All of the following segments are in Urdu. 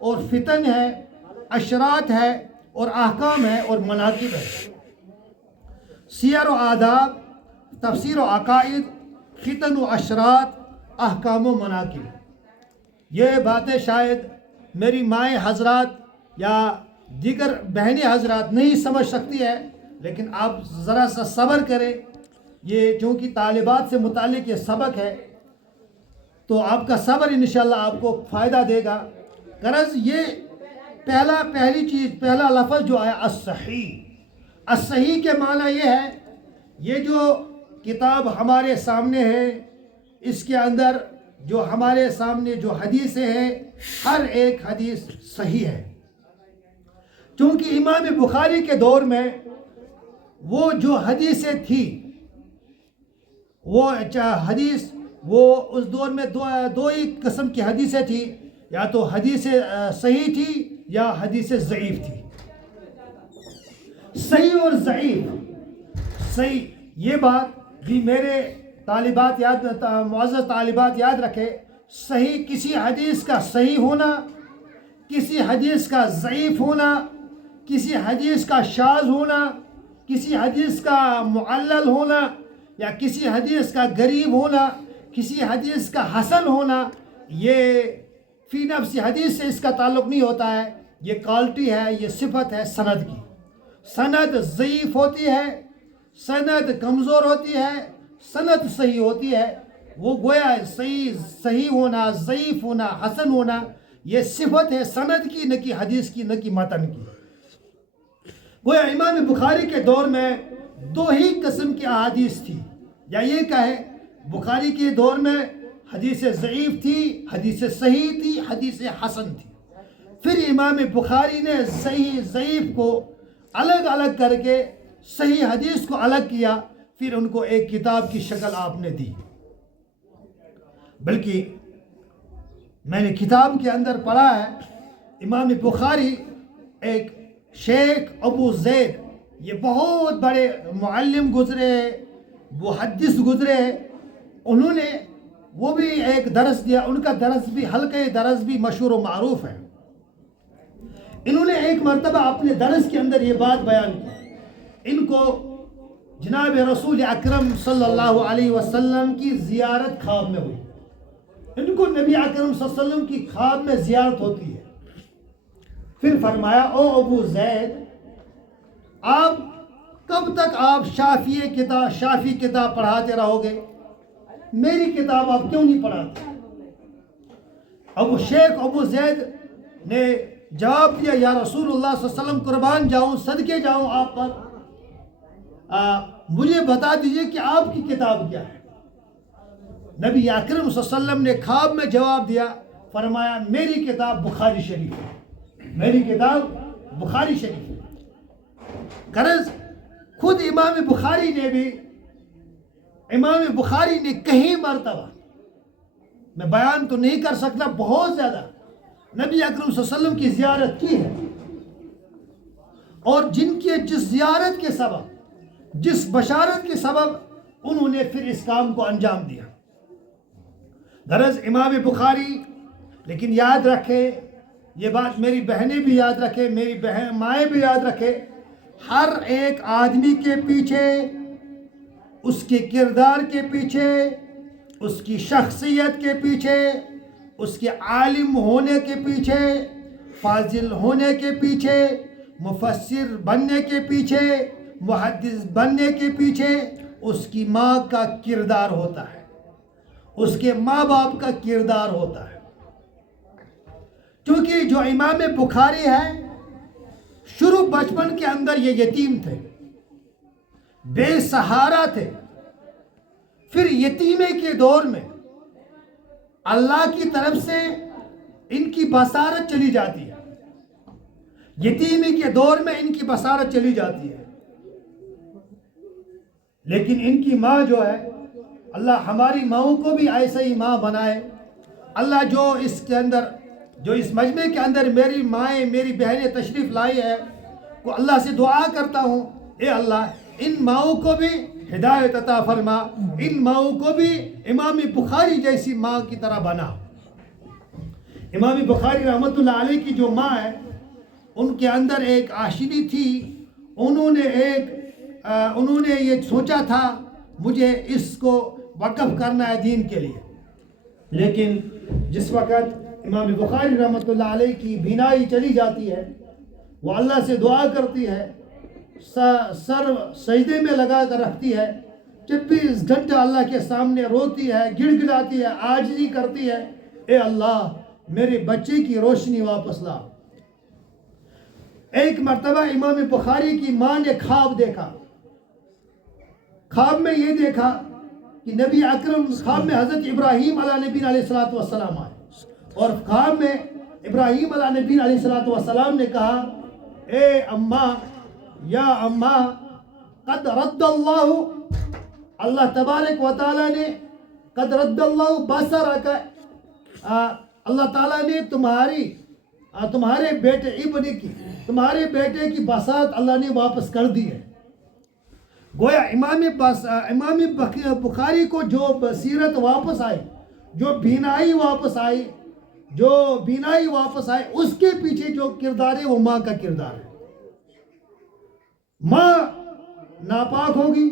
اور فتن ہے، اشرات ہے اور احکام ہے اور مناقب ہے، سیر و آداب، تفسیر و عقائد، فتن و اشرات، احکام و مناقب۔ یہ باتیں شاید میری مائیں حضرات یا دیگر بہنیں حضرات نہیں سمجھ سکتی ہے، لیکن آپ ذرا سا صبر کریں، یہ چونکہ طالبات سے متعلق یہ سبق ہے تو آپ کا صبر انشاءاللہ آپ کو فائدہ دے گا۔ غرض یہ پہلا لفظ جو ہے الصحیح، الصحیح کے معنی یہ ہے، یہ جو کتاب ہمارے سامنے ہے اس کے اندر جو ہمارے سامنے جو حدیثیں ہیں ہر ایک حدیث صحیح ہے، چونکہ امام بخاری کے دور میں وہ جو حدیثیں تھی وہ حدیث وہ اس دور میں دو ہی قسم کی حدیثیں تھی، یا تو حدیث صحیح تھی یا حدیث ضعیف تھی۔ صحیح اور ضعیف، صحیح یہ بات بھی میرے معزز طالبات یاد رکھے، صحیح کسی حدیث کا صحیح ہونا، کسی حدیث کا ضعیف ہونا، کسی حدیث کا شاذ ہونا، کسی حدیث کا معلل ہونا، یا کسی حدیث کا غریب ہونا، کسی حدیث کا حسن ہونا، یہ فی نفس حدیث سے اس کا تعلق نہیں ہوتا ہے، یہ کوالٹی ہے، یہ صفت ہے سند کی۔ سند ضعیف ہوتی ہے، سند کمزور ہوتی ہے، سند صحیح ہوتی ہے، وہ گویا صحیح ہونا، ضعیف ہونا، حسن ہونا، یہ صفت ہے سند کی، نہ کہ حدیث کی، نہ کہ متن کی۔ گویا امام بخاری کے دور میں دو ہی قسم کی احادیث تھی، یا یہ کہے بخاری کے دور میں حدیث ضعیف تھی، حدیث صحیح تھی، حدیث حسن تھی۔ پھر امام بخاری نے صحیح ضعیف کو الگ الگ کر کے صحیح حدیث کو الگ کیا، پھر ان کو ایک کتاب کی شکل آپ نے دی۔ بلکہ میں نے کتاب کے اندر پڑھا ہے، امام بخاری ایک شیخ ابو زید، یہ بہت بڑے معلم گزرے، محدث گزرے، انہوں نے وہ بھی ایک درس دیا، ان کا درس بھی حلقہ درس بھی مشہور و معروف ہے۔ انہوں نے ایک مرتبہ اپنے درس کے اندر یہ بات بیان کی، ان کو جناب رسول اکرم صلی اللہ علیہ وسلم کی زیارت خواب میں ہوئی، ان کو نبی اکرم صلی اللہ علیہ وسلم کی خواب میں زیارت ہوتی ہے۔ پھر فرمایا، او ابو زید، آپ کب تک آپ شافی کتاب پڑھاتے رہو گے؟ میری کتاب آپ کیوں نہیں پڑھاتے؟ شیخ ابو زید نے جواب دیا، یا رسول اللہ صلی اللہ علیہ وسلم، قربان جاؤں، صدقے جاؤں آپ پر، مجھے بتا دیجئے کہ آپ کی کتاب کیا ہے؟ نبی اکرم صلی اللہ علیہ وسلم نے خواب میں جواب دیا، فرمایا میری کتاب بخاری شریف ہے، میری کتاب بخاری شریف ہے۔ غرض خود امام بخاری نے کہیں مرتبہ، میں بیان تو نہیں کر سکتا، بہت زیادہ نبی اکرم صلی اللہ علیہ وسلم کی زیارت کی ہے، اور جس زیارت کے سبب، جس بشارت کے سبب انہوں نے پھر اس کام کو انجام دیا۔ غرض امام بخاری، لیکن یاد رکھے یہ بات، میری بہنیں بھی یاد رکھے، میری مائیں بھی یاد رکھے، ہر ایک آدمی کے پیچھے، اس کے کردار کے پیچھے، اس کی شخصیت کے پیچھے، اس کے عالم ہونے کے پیچھے، فاضل ہونے کے پیچھے، مفسر بننے کے پیچھے، محدث بننے کے پیچھے اس کی ماں کا کردار ہوتا ہے، اس کے ماں باپ کا کردار ہوتا ہے۔ کیونکہ جو امام بخاری ہے، شروع بچپن کے اندر یہ یتیم تھے، بے سہارا تھے، پھر یتیمے کے دور میں اللہ کی طرف سے ان کی بصارت چلی جاتی ہے، یتیمی کے دور میں ان کی بصارت چلی جاتی ہے، لیکن ان کی ماں جو ہے، اللہ ہماری ماؤں کو بھی ایسا ہی ماں بنائے۔ اللہ جو اس کے اندر، جو اس مجمع کے اندر میری مائیں، میری بہنیں تشریف لائی ہے، کو اللہ سے دعا کرتا ہوں، اے اللہ ان ماؤں کو بھی ہدایت عطا فرما، ان ماؤں کو بھی امام بخاری جیسی ماں کی طرح بنا۔ امام بخاری رحمۃ اللہ علیہ کی جو ماں ہے ان کے اندر ایک آشینی تھی. انہوں نے یہ سوچا تھا مجھے اس کو وقف کرنا ہے دین کے لیے. لیکن جس وقت امام بخاری رحمۃ اللہ علیہ کی بینائی چلی جاتی ہے وہ اللہ سے دعا کرتی ہے, سر سجدے میں لگا کر رکھتی ہے, 24 گھنٹہ اللہ کے سامنے روتی ہے, گڑ گڑاتی ہے, عاجزی کرتی ہے, اے اللہ میرے بچے کی روشنی واپس لا. ایک مرتبہ امام بخاری کی ماں نے خواب دیکھا. خواب میں یہ دیکھا کہ نبی اکرم, خواب میں حضرت ابراہیم علیہ نبی علیہ الصلوۃ والسلام آئے, اور خواب میں ابراہیم علیہ نبی علیہ الصلوۃ والسلام نے کہا اے اماں, یا اماں, قد رد اللہ تبارک و تعالیٰ نے قد رد اللہ بصرک, اللہ تعالیٰ نے تمہارے تمہارے بیٹے کی بصارت اللہ نے واپس کر دی ہے. گویا امام بخاری کو جو بصیرت واپس آئی, جو بینائی واپس آئی, اس کے پیچھے جو کردار ہے وہ ماں کا کردار ہے. ماں ناپاک ہوگی,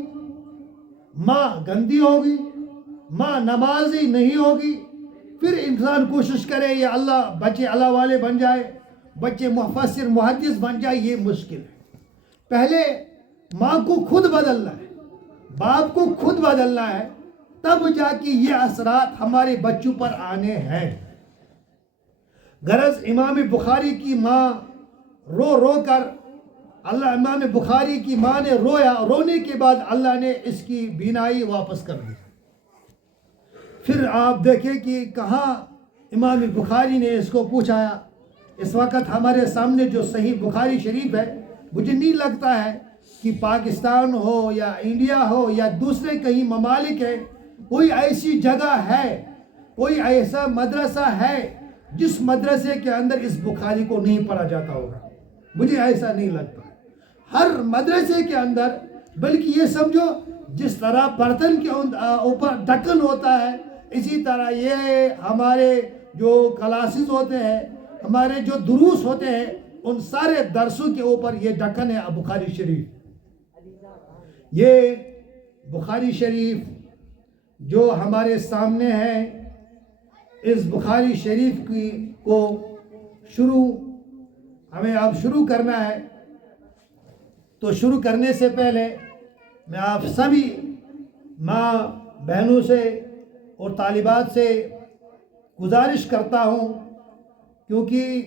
ماں گندی ہوگی, ماں نمازی نہیں ہوگی, پھر انسان کوشش کرے یہ اللہ بچے اللہ والے بن جائے, بچے مفسر محدث بن جائے, یہ مشکل ہے. پہلے ماں کو خود بدلنا ہے, باپ کو خود بدلنا ہے, تب جا کے یہ اثرات ہمارے بچوں پر آنے ہیں. غرض امام بخاری کی ماں رو کر امام بخاری کی ماں نے رویا, رونے کے بعد اللہ نے اس کی بینائی واپس کر دی. پھر آپ دیکھیں کہ کہاں امام بخاری نے اس کو پوچھایا. اس وقت ہمارے سامنے جو صحیح بخاری شریف ہے, مجھے نہیں لگتا ہے کہ پاکستان ہو یا انڈیا ہو یا دوسرے کہیں ممالک ہے, کوئی ایسی جگہ ہے, کوئی ایسا مدرسہ ہے جس مدرسے کے اندر اس بخاری کو نہیں پڑھا جاتا ہوگا. مجھے ایسا نہیں لگتا. ہر مدرسے کے اندر, بلکہ یہ سمجھو جس طرح برتن کے اوپر ڈھکن ہوتا ہے, اسی طرح یہ ہمارے جو کلاسز ہوتے ہیں, ہمارے جو دروس ہوتے ہیں, ان سارے درسوں کے اوپر یہ ڈھکن ہے بخاری شریف. یہ بخاری شریف جو ہمارے سامنے ہے, اس بخاری شریف کو ہمیں اب شروع کرنا ہے. تو شروع کرنے سے پہلے میں آپ سبھی ماں بہنوں سے اور طالبات سے گزارش کرتا ہوں, کیونکہ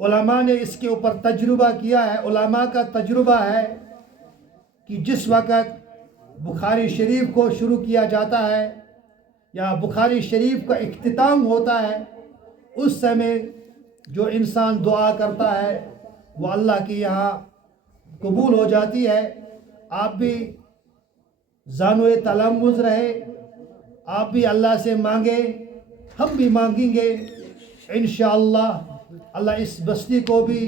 علماء نے اس کے اوپر تجربہ کیا ہے. علماء کا تجربہ ہے کہ جس وقت بخاری شریف کو شروع کیا جاتا ہے یا بخاری شریف کا اختتام ہوتا ہے, اس سمے جو انسان دعا کرتا ہے وہ اللہ کے یہاں قبول ہو جاتی ہے. آپ بھی زانو تلمذ رہے, آپ بھی اللہ سے مانگے, ہم بھی مانگیں گے انشاءاللہ. اللہ اس بستی کو بھی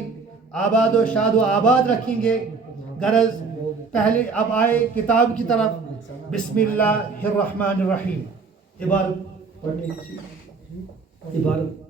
آباد و شاد و آباد رکھیں گے. غرض پہلے اب آئے کتاب کی طرف. بسم اللہ الرحمن الرحیم. عبارت پڑھنے کی عبارت